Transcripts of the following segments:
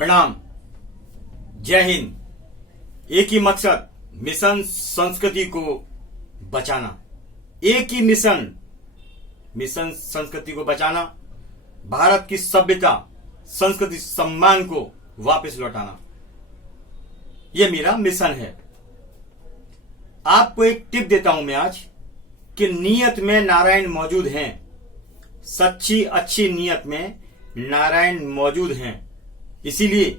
प्रणाम, जय हिंद। एक ही मकसद, मिशन संस्कृति को बचाना। एक ही मिशन संस्कृति को बचाना, भारत की सभ्यता, संस्कृति, सम्मान को वापस लौटाना। यह मेरा मिशन है। आपको एक टिप देता हूं मैं आज कि नियत में नारायण मौजूद हैं। सच्ची अच्छी नियत में नारायण मौजूद हैं। इसीलिए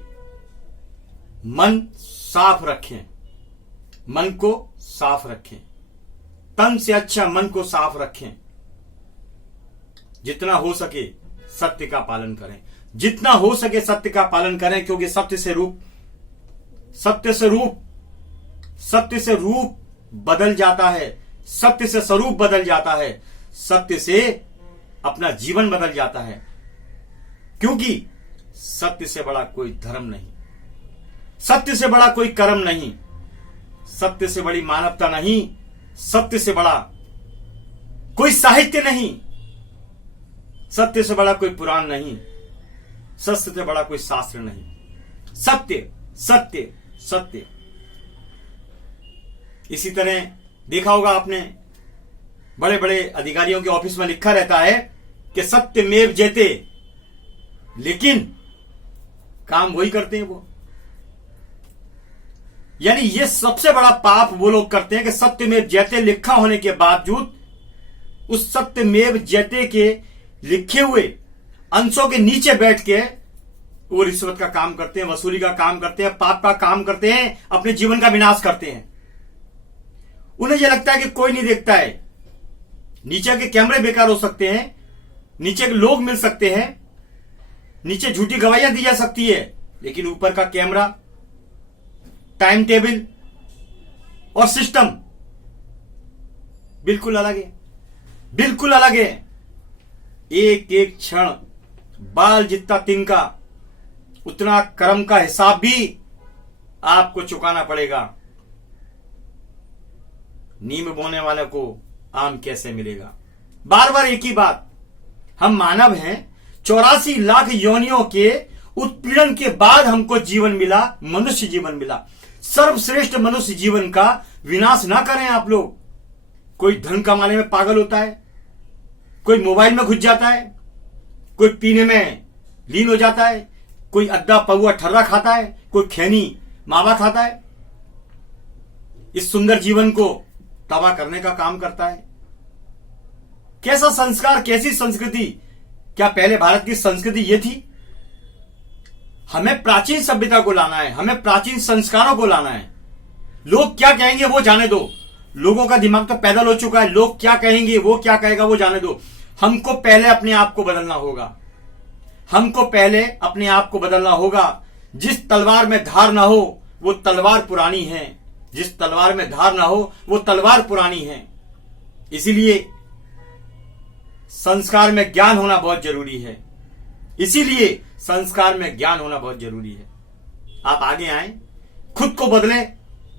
मन साफ रखें, मन को साफ रखें, तन से अच्छा मन को साफ रखें। जितना हो सके सत्य का पालन करें, जितना हो सके सत्य का पालन करें, क्योंकि सत्य से रूप बदल जाता है, सत्य से स्वरूप बदल जाता है, सत्य से अपना जीवन बदल जाता है। क्योंकि सत्य से बड़ा कोई धर्म नहीं, सत्य से बड़ा कोई कर्म नहीं, सत्य से बड़ी मानवता नहीं, सत्य से बड़ा कोई साहित्य नहीं, सत्य से बड़ा कोई पुराण नहीं, सत्य से बड़ा कोई शास्त्र नहीं। सत्य सत्य सत्य। इसी तरह देखा होगा आपने, बड़े बड़े अधिकारियों के ऑफिस में लिखा रहता है कि सत्यमेव जयते, लेकिन काम वही करते हैं वो। यानी ये सबसे बड़ा पाप वो लोग करते हैं कि सत्यमेव जयते लिखा होने के बावजूद उस सत्यमेव जयते के लिखे हुए अंशों के नीचे बैठ के वो रिश्वत का काम करते हैं, वसूली का काम करते हैं, पाप का काम करते हैं, अपने जीवन का विनाश करते हैं। उन्हें यह लगता है कि कोई नहीं देखता है। नीचे के कैमरे बेकार हो सकते हैं, नीचे के लोग मिल सकते हैं, नीचे झूठी गवाहियां दी जा सकती है, लेकिन ऊपर का कैमरा, टाइम टेबल और सिस्टम बिल्कुल अलग है, बिल्कुल अलग है। एक एक क्षण बाल जितना तिनका, उतना कर्म का हिसाब भी आपको चुकाना पड़ेगा। नीम बोने वाले को आम कैसे मिलेगा? बार बार एक ही बात। हम मानव हैं, 84 लाख योनियों के उत्पीड़न के बाद हमको जीवन मिला, मनुष्य जीवन मिला। सर्वश्रेष्ठ मनुष्य जीवन का विनाश ना करें आप लोग। कोई धन कमाने में पागल होता है, कोई मोबाइल में घुस जाता है, कोई पीने में लीन हो जाता है, कोई अद्दा पौआ ठर्रा खाता है, कोई खैनी मावा खाता है। इस सुंदर जीवन को तबाह करने का काम करता है। कैसा संस्कार, कैसी संस्कृति? क्या पहले भारत की संस्कृति ये थी? हमें प्राचीन सभ्यता को लाना है, हमें प्राचीन संस्कारों को लाना है। लोग क्या कहेंगे वो जाने दो, लोगों का दिमाग तो पैदल हो चुका है। लोग क्या कहेंगे, वो क्या कहेगा, वो जाने दो। हमको पहले अपने आप को बदलना होगा, हमको पहले अपने आप को बदलना होगा। जिस तलवार में धार ना हो वो तलवार पुरानी है, जिस तलवार में धार ना हो वो तलवार पुरानी है। इसीलिए संस्कार में ज्ञान होना बहुत जरूरी है, इसीलिए संस्कार में ज्ञान होना बहुत जरूरी है। आप आगे आए, खुद को बदले,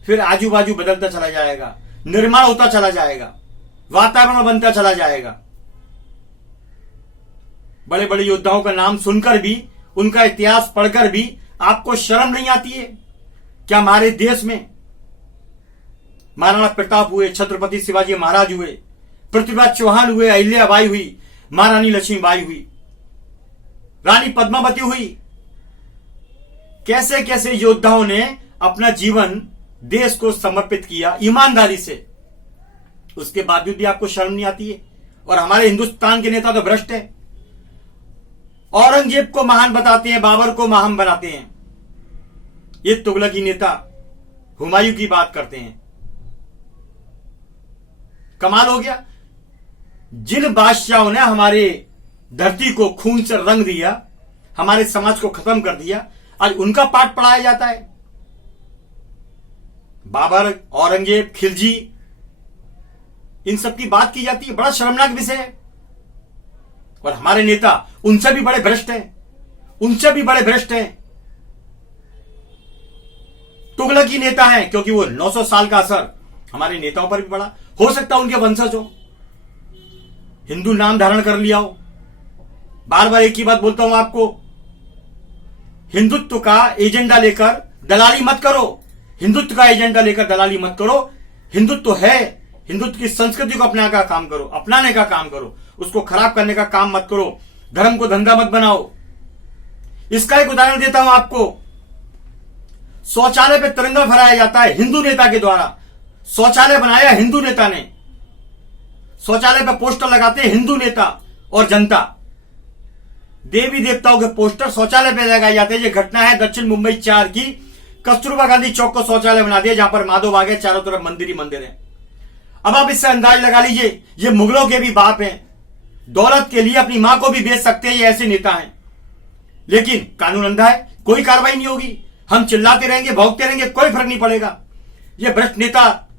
फिर आजू बाजू बदलता चला जाएगा, निर्माण होता चला जाएगा, वातावरण बनता चला जाएगा। बड़े बड़े योद्धाओं का नाम सुनकर भी, उनका इतिहास पढ़कर भी आपको शर्म नहीं आती है? क्या हमारे देश में महाराणा प्रताप हुए, छत्रपति शिवाजी महाराज हुए, पृथ्वीराज चौहान हुए, अहिल्याबाई हुई, महारानी लक्ष्मीबाई हुई, रानी पद्मावती हुई। कैसे कैसे योद्धाओं ने अपना जीवन देश को समर्पित किया ईमानदारी से, उसके बावजूद भी आपको शर्म नहीं आती है? और हमारे हिंदुस्तान के नेता तो भ्रष्ट है। औरंगजेब को महान बताते हैं, बाबर को महान बनाते हैं। ये तुगलकी नेता हुमायूं की बात करते हैं। कमाल हो गया। जिन बादशाहों ने हमारे धरती को खून से रंग दिया, हमारे समाज को खत्म कर दिया, आज उनका पाठ पढ़ाया जाता है। बाबर, औरंगजेब, खिलजी, इन सब की बात की जाती है। बड़ा शर्मनाक विषय है। और हमारे नेता उनसे भी बड़े भ्रष्ट हैं, उनसे भी बड़े भ्रष्ट हैं। तुगलकी नेता हैं, क्योंकि वो 900 साल का असर हमारे नेताओं पर भी पड़ा। हो सकता है उनके वंशज हो, हिंदू नाम धारण कर लिया हो। बार बार एक ही बात बोलता हूं आपको, हिंदुत्व का एजेंडा लेकर दलाली मत करो। हिंदुत्व का एजेंडा लेकर दलाली मत करो। हिंदुत्व है, हिंदुत्व की संस्कृति को अपनाने का काम करो, अपनाने का काम करो, उसको खराब करने का काम मत करो। धर्म को धंधा मत बनाओ। इसका एक उदाहरण देता हूं आपको। शौचालय पे तिरंगा फहराया जाता है हिंदू नेता के द्वारा। शौचालय बनाया हिंदू नेता ने। शौचालय पे पोस्टर लगाते हैं हिंदू नेता और जनता। देवी देवताओं के पोस्टर शौचालय पे लगाए जाते हैं। ये घटना है दक्षिण मुंबई 4 की। कस्तूरबा गांधी चौक को शौचालय बना दिया, जहां पर माधव बाग है, चारों तरफ मंदिर ही मंदिर है। अब आप इससे अंदाज लगा लीजिए, ये मुगलों के भी बाप हैं। दौलत के लिए अपनी मां को भी बेच सकते हैं, ये ऐसे नेता हैं। लेकिन कानून अंधा है, कोई कार्रवाई नहीं होगी। हम चिल्लाते रहेंगे, भौंकते रहेंगे, कोई फर्क नहीं पड़ेगा। ये भ्रष्ट नेता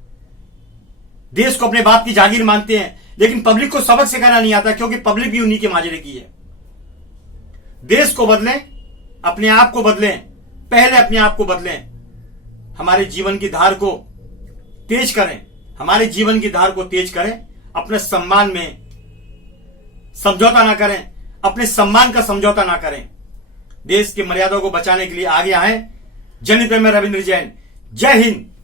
देश को अपने बाप की जागीर मानते हैं, लेकिन पब्लिक को सबक सिखाना नहीं आता, क्योंकि पब्लिक भी उन्हीं के माजरे की है। देश को बदलें, अपने आप को बदलें, पहले अपने आप को बदलें। हमारे जीवन की धार को तेज करें, हमारे जीवन की धार को तेज करें। अपने सम्मान में समझौता ना करें, अपने सम्मान का समझौता ना करें। देश की मर्यादा को बचाने के लिए आगे आए। जनहित में रविंद्र जैन। जय हिंद।